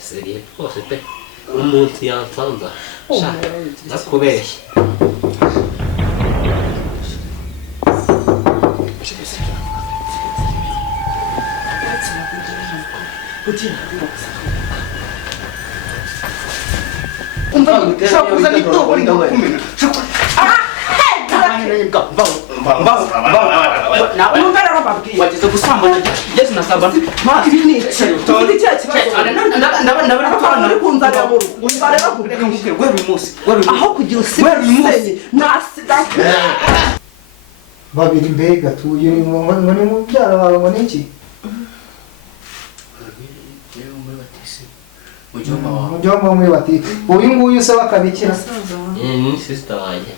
Serie rwose pe umuntu yansanza sha nakubeshye shakuza nitobo ndakumena wageze gusambana ngeze nasambana aho kugira usimusenye babiri mbega tuye ngo ni mubyara wawe ngo niki mujomba mwe bati uyu nguyu usaba kabikira ni sister wanjye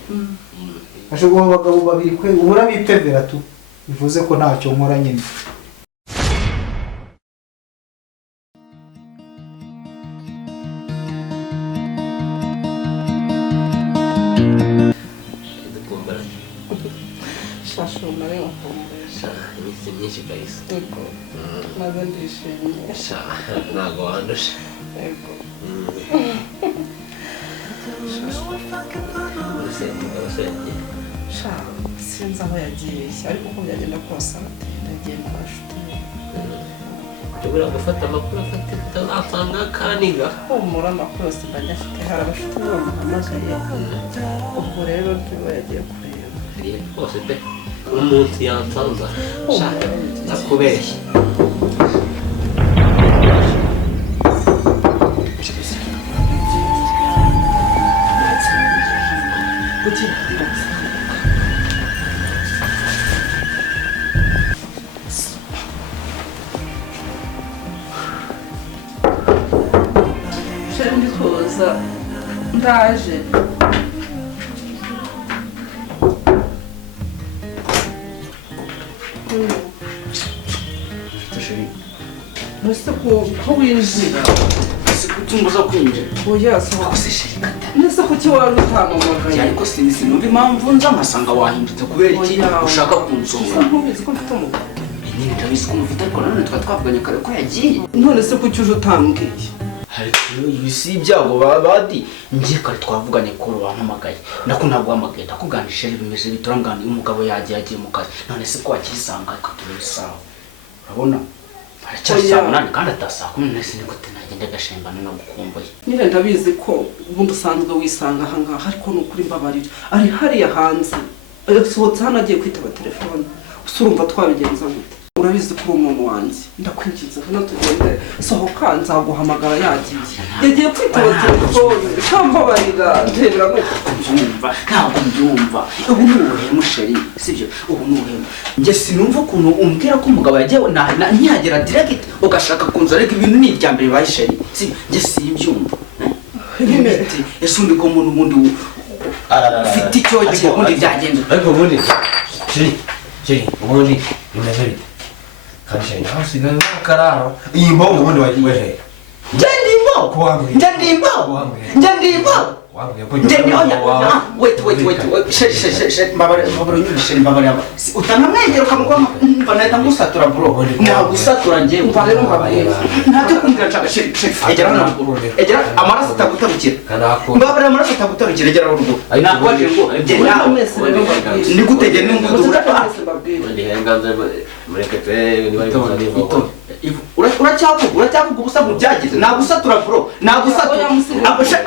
ashobora abagabo babiri kwe urabipevera tu bivuze ko ntacyo nkora nyine shashona rero kumubesha iminsi myinshi guys yego maze ndishimye sha ntago wandusha yego sha sinzi aho yagiye ariko uko byagenda kose ndagiye mu bashuti tubura gufata amakuru afatika utazasanga kaniga humura amakuru yose mbajya afite hari abashuti bamuhamagaye ubwo rero niba yagiye kureba Serie rwose pe umuntu yansanza sha nakubeshye ndi kuza ndaje Nese ko winjira sikutumbuza kwinjira oya so nese ko kiwari utamamagaye ariko sinumva impamvu nza nkasanga wahindutse kubera iki ushaka kunsonga ntubizi ko mfite umugabo nyine ndabizi ko mufite ariko nanone twavuganye kare ko yagiye none se ko cyuje utambwiye si ibyago badi ngiye kare twavuganye ko wampamagaye ndako naguhamagaye ndakuganisha bimeze biturangana umugabo yagiye mu kazi none se ko wakisanga ariko tubisaho urabona aracyasanga kandi atasaka nese niko tenagenda gashembana no gukumbuye nyine ndabizi ko ubundi usanzwe wisanga aha ngaha ariko nukuri mbabarira ari hariya hanze yasohotse hano agiye kwitaba telefone urumva twabigenza gute urabizi ko umuntu wanjye ndakwinjiza hano tugende sohoka nzaguhamagara yagiye kwitaba telefone kambabarira ndebera ntabwo mbyumva ubu ni ubuhemu sheri sibyo ubu ni ubuhemu njye sinumva ukuntu umbwira ko umugabo yagiye ntihagera direct ugashaka kunza ariko ibintu ni irya mbere baye sheri sibyo njye simbyumva ese undi ko umuntu ubundi ufite icyo gihe ubundi byagenze ariko ubundi sheri ubundi bimeze bite kandi sheri nawe usigaye wakarara iyi mbogo ubundi wagiye utanamwegera ukamugwamo nahita ngusatura bro nagusatura njyewe ntabyo kumbwira nshaka egera amaraso atagutarukira mbabarira amaraso atagutarukira egera urugo nakubajije ngo nigutegera uracyavuga ubusa mu byagize nagusatura bro nagusatura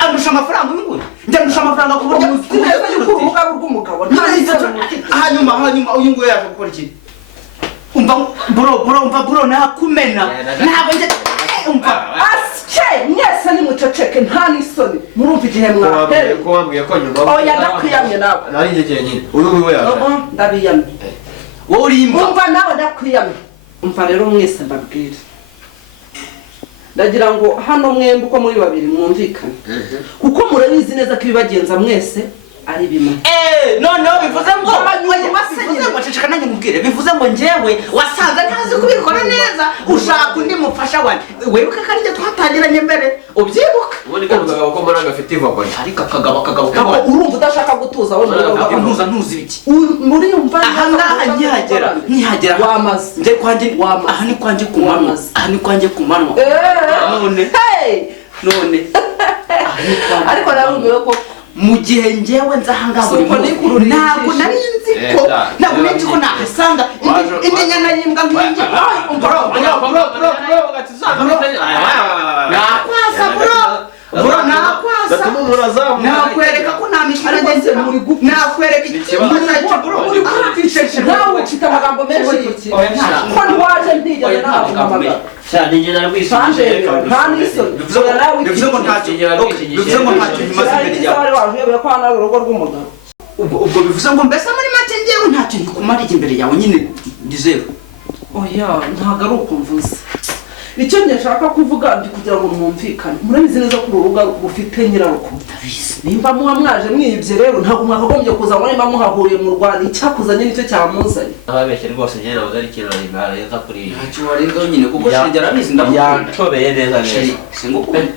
andusha amafaranga uyu njya ndusha amafaranga ku buryo hanyuma uyu nguyu yaje gukora iki umva bro nakumena ntabwo njye umva asike mwese nimuceceke nta n'isoni murumva igihe mwahereye ko wambwiye ko nyuma oya ndakwiyamye nawe nari njye nyine uyu yaje ndabiyamye wowe urimba umva nawe ndakwiyamye umva rero mwese mbabwire ndagira ngo hano mwembi uko muri babiri mwumvikane kuko murabizi neza ko ibibagenza mwese ari bimwe noneho bivuze ngo ceceka nanjye mubwire bivuze ngo njyewe wasanze ntazi kubikora neza ushaka undi mufasha wanjye wibuke ko arijye twatangiranye mbere ubyibuka ubundi kano kagabo ko mbona gafite ivagoni ariko akagabo urumva udashaka gutuza wowe ntuzi ibiki uriyumva ahangaha nkihagera wamaze njye kwanjye aha ni kwanjye ku manywa none ariko narumviwe ko mu gihe njyewe nzahangaha ntabwo nari nzi ko nahasanga indi nyana y'imbwa nk'ingi nakwereka ko nta mishara ngeze nakwereka nawe ufite amagambo menshi ko ntiwaje ntigeze nahamagara cyane njye narwishyuye nta n'isoni bivuze ngo ntacyo bimaze imbere yawe waje ko hano ari urugo rw'umugabo ubwo bivuze ngo mbese muri make njyewe ntacyo ntikumariye imbere yawe nyine ndizero oya ntabwo ari uko mvuze nicyo njye nshaka kuvuga ndi kugira ngo mwumvikane murabizi neza ko urubuga rufite nyirarukundo nimba muba mwaje mwibye rero ntabwo mwakagombye kuza ngo nimba muhahuriye mu Rwanda icyakuzanye nicyo cyamuzanye ababeshye rwose njye nabuze ari ikintu neza kuri iyi ntacyo warengaho nyine kuko shinge arabizi ndamukunda yanshobeye neza neza singukubene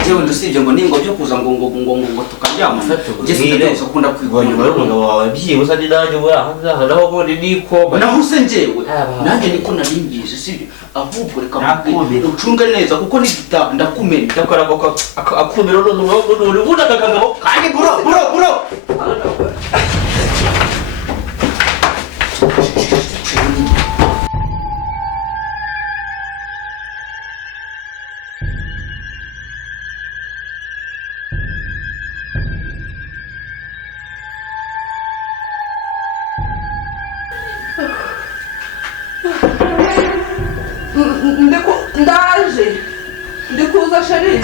njyewe ndusibye ngo ningo byo kuza ngo tukaryama ngeze ukunda kwigwa nyuma y'umugabo wawe byibuze ari nanjye muri aha naho ubundi niko naho se njyewe nanjye niko narimbize sibyo ahubwo reka ucunge neza kuko nigitaha ndakumenya ndakora ngo akumira none ubundi akagabo kandi bro ndaje ndikuza sheri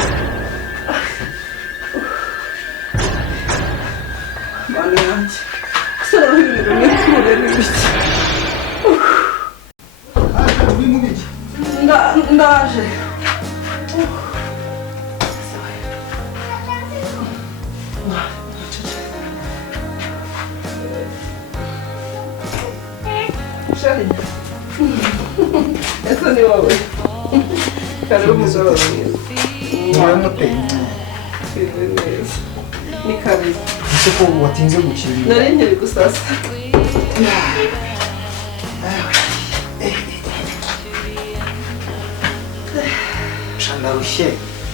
mwana yanjye sara ibintu n'ikure n'ibiki ndaje sheri ese ni wowe karibu mugoroba mwiza muramuteye neza ni kabiri ese ko watinze gukira nari nkiri gusasa ndarushye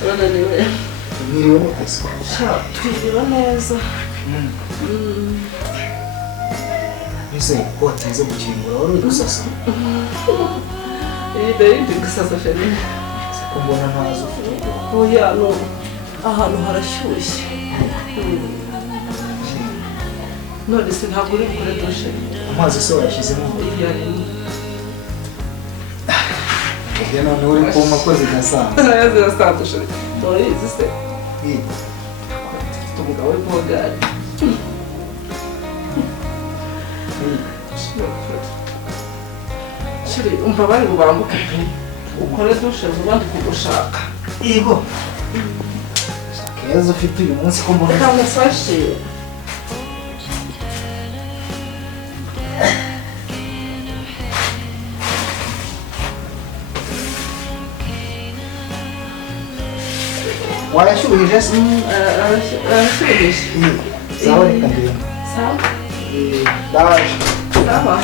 urananiwe mwiriwe mutese twiriwe neza ese ko watinze gukingura wari uri gusasa iyi dore ndi gusasa sheri ko mbona ntazo oya no ahantu harashyushye none se ntabwo uri kure dushe amazi se wayashyizemo iya rimwe iyo none uri kumpa ko zidasanzwe nayo zirasanzwe sheri turayizi se iyi ufite umugabo uri bwogari sheri umva bari bubambuke pe ukore dushe vuba ndi kugushaka yego keza ufite uyu munsi ko mbona reka mufashe wayashyuhije se arashyushye sawa reka ndebe sawa ndaje sawa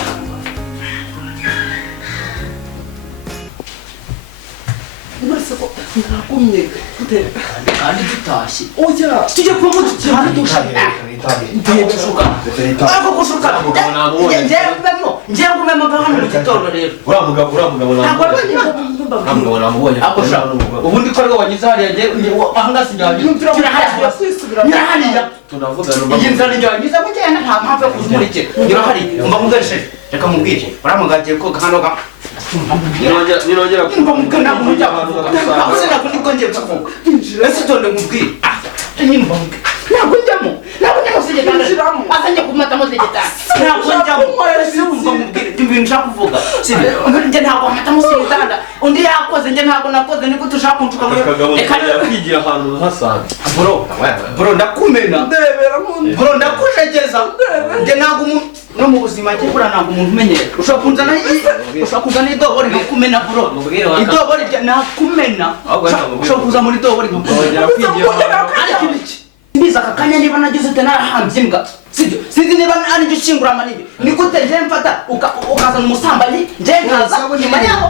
mwese ko nagumye guteka kandi dutashye oya tujye kuba mudutira dushe ngiye gushuka ariko gushuka njyewe ngumemo hano mu gitondo rero uriya mugabo ntabwo namubonye ubundi ko ariwe wagize hariya ahangaha sinjyahageze nyirahariya tunavugana iyi nzara njyahageze mugenda nta mpamvu yo kuzumurikira nyirahariya mba mugarisheje reka mubwire uramugagiye ko hano nirongera mba mugana kumujya aho sinako nibwo ngiye kuvuga ese tonde mubwire nyine mba mubwire ntabwo njyamo sigitanda azanye kumatamo sigitanda ntabwo njyamo ese wumva mubwire ibintu nshaka kuvuga sibyo njye ntabwo amatamo sigitanda undi yakoze njye ntabwo nakoze niko tushaka kunshuka muri Kagabo yakwigira ahantu hasanzwe. bro ndakumena ndebera nk'undi bro ndakushegeza njye ntabwo umuntu no mu buzima njye bura ntabwo umuntu umenyera ushobora kuzana idobori nkakumena bro idobori nakumena ushobora kuza muri idobori nkakumena ariko ibiki mbiza aka kanya niba nagize ute narahambye imbwa sibyo sinzi niba ari byo ushingura amanibe ni gute njye mfata ukazana umusambanyi njye nkaza nyuma yaho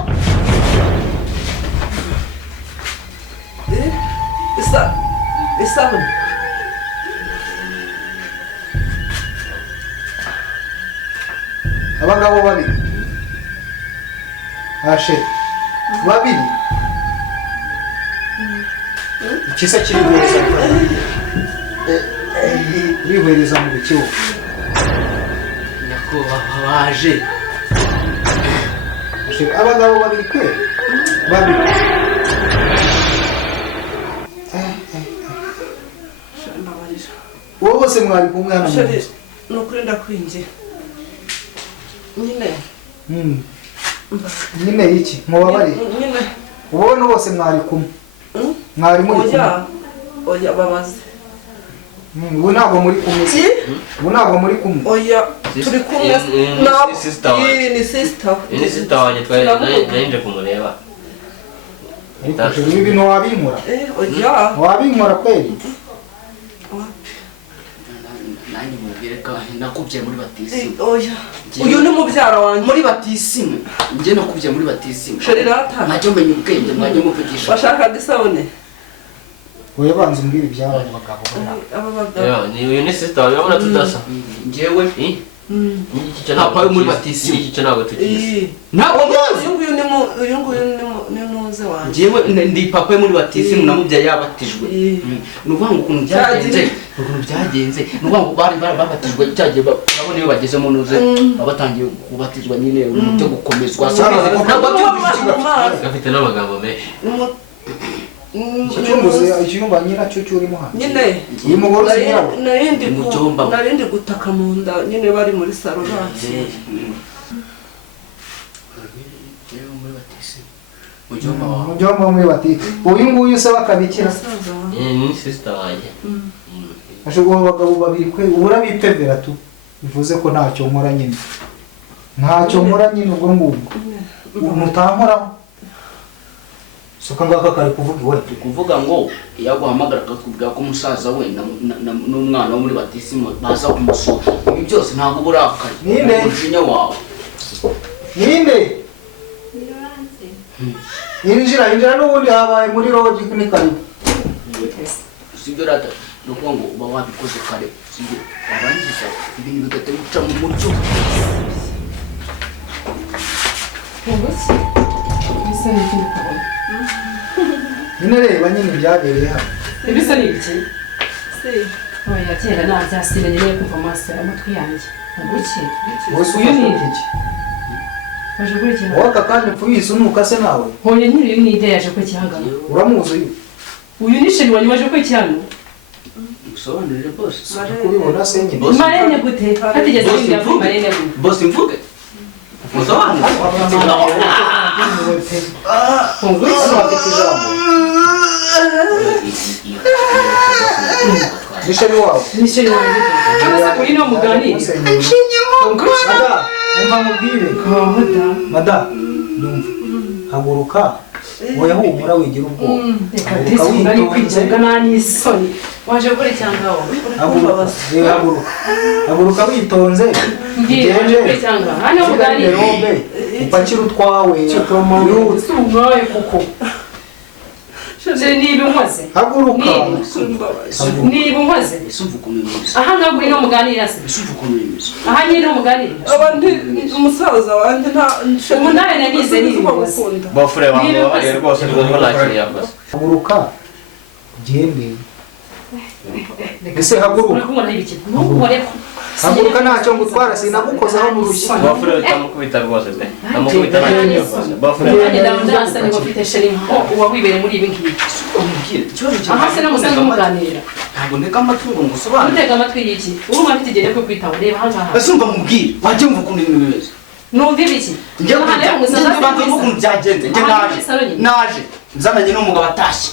isabune abagabo babiri ashe babiri ikisa kiri guheza bihwereza mu bikiwo nyakubahwa waje abagabo babiri kwe babiri uwo bose mwari kumwe hano ni ukuri ndakwingiye nyine iki mubabarire nyine ubona bose mwari kumwe mwari muri kumwe oya babaze ubu ntabwo muri kumwe ubu ntabwo muri kumwe oya turi kumwe Ni sister wanjye. ni sister Ni sister wanjye twaje kumureba. ariko ibi bintu wabinkora oya wabinkora kweli nanjye mubwire ko nakubye muri batisimu oya uyu ni mubyara wanjye muri batisimu njye nakubye muri batisimu sherirata mwajya mumenya ubwenge mwajya muvugisha bashakaga isabune oya banza umbwire iby'aba bagabo aba bagabo Ni uyu ni sister wanjye urabona tudasa. njyewe Ntabwo muri batisimu. Iki ntabwo tukizi. ntabwo muzi uyu nguyu ni muze wanjye njyewe ndi papa muri batisimu namubyaye yabatijwe ni ukuvuga ngo ukuntu byagenze ni ukuvuga ngo bari babatijwe cyagiye urabona iyo bageze mu nuze baba batangiye kubatizwa nyine byo gukomezwa Gafite n'amagambo menshi. icyumba nyiracyo cyurimo hano nyine uyu mugore uzi nyirawo narindi gutaka mu nda nyine bari muri saro bacu mujyomba muri bati uyu nguyu se bakabikira Ni sister wanjye. ashobora abagabo babiri kwe urabitevera tu bivuze ko ntacyo nkora nyine ntacyo nkora nyine ubwo ngubwo mutankoraho soka ngaka kari kuvuga iwe kuvuga ngo iyo aguhamagara akakubwira ko umusaza we n'umwana wo muri batisimu baza kumusura ibi byose ntabwo uburakari Ninde? umujinya wawe ninde injira n'ubundi habaye muri logic ni karibu sibyo rata ni ukuvuga ngo uba wabikoze kare sibyo warangiza ibintu bigahita bica mu mucyo nyine reba nyine byabereye hano ibisa ni iki si oya kera nabyasimenye niyo kumva amaso amatwi yanjye ubuki wese uyu ni ufashe iki baje kurikira wowe aka kanya upfuye unuka se nawe hoye nkiri uyu ni ide yaje kurikira uramuzi uyu uyu ni sheri wanyu waje kurikira hano usobanurire bose kubibona se nyine marene gute hatigeze yinjira kuri marene gute bose mvuge usobanurire ni sheri wawe ni sheri wanyu cyangwa se kuri no muganira mada umva mubwire mada mada numva haguruka wowe humura wigira ubwoba reka tese ngari kwigenga nani isoni waje kurikira ngaho haguruka witonze ngiye waje kurikira ngaho hano muganira upakira utwawe si umwaye kuko niba unkoze haguruka niba unkoze ese umva ukuntu bimeze aha ngaho ngwino muganira se ese umva ukuntu bimeze aha nyine muganira abandi umusaza wanjye nta ubu nawe nagize n'ibibazo gukunda Bafure wanjye babariye rwose rwose ntakiri yakoze. haguruka ugende ese haguruka urakumva n'ibiki ntukoreho haguruka ntacyo ngutwara sinagukozaho mu rushyi Bafure utamukubita rwose pe. Tamukubita ntacyo yakoze. Bafure. nanjye nawe ndasa niba ufite sheri nko uba wibereye muri ibi ngibi umubwire ikibazo aha se namusanze muganira ntabwo ndeka amatungo ngo usobanure utega amatwi y'iki urumva mfite igihe cyo kwitaho reba aha ngaha ese umva mubwire wajya umva ukuntu ibintu bimeze numva ibiki njye banza ukuntu byagenze njye naje nzananye n'umugabo atashye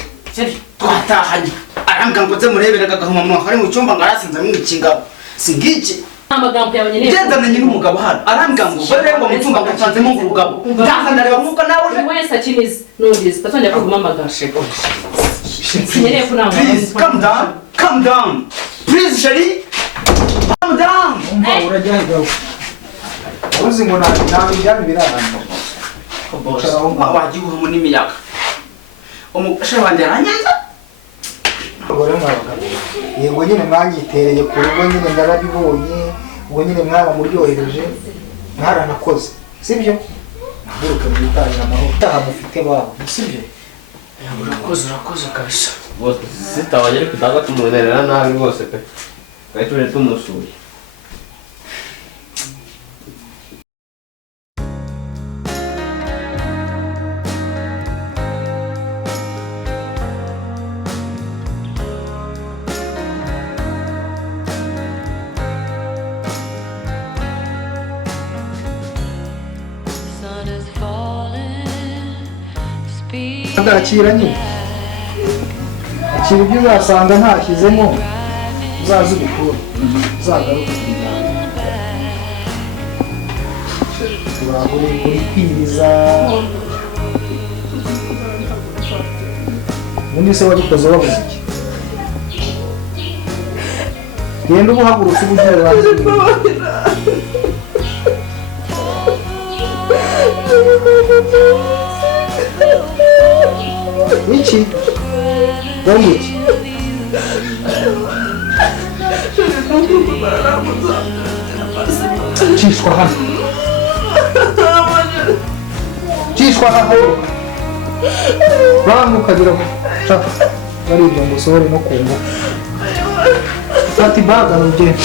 twatahanye arambwira ngo nze mureberaga agahuma mu ari mu cyumba ngo arasinze mwikingabo singiki amagambo yawe nyene nzananye n'umugabo hano arambwira ngo bare ngo mu cyumba ngo nsanzemo urugabo ndaza ndareba nkuko nawe uje wese akinize numvise tatongera kuguma amagara sinyereye kunanga please calm down please sheri calm down umva urajya gaho uzi ngo nabi byami biraramba wagiye uhamu n'imiyaga umugore wanjye aranyanza abagore mwabagabo yego nyine mwanyitereye ku rugo nyine ndarabibonye ubwo nyine mwaramuryohereje mwaranakoze sibyo naguruke mu bitangira amahoro taha mufite babo sibyo urakoze kabisa bose sitabanye ariko utanga tumunerera nabi rwose pe twari tuje tumusuye ndakira nyine akira ibyo uzasanga ntashyizemo uzaza ubikura uzagaruka kujyana uri kwiriza ubundi se wabikoze wabuze iki genda uba uhagurutse uba ugiye iki dore iki cishwa hano bantu ukagira ngo shaka bari ibyo ngo usohore no ku ngufu fata ibaga ugende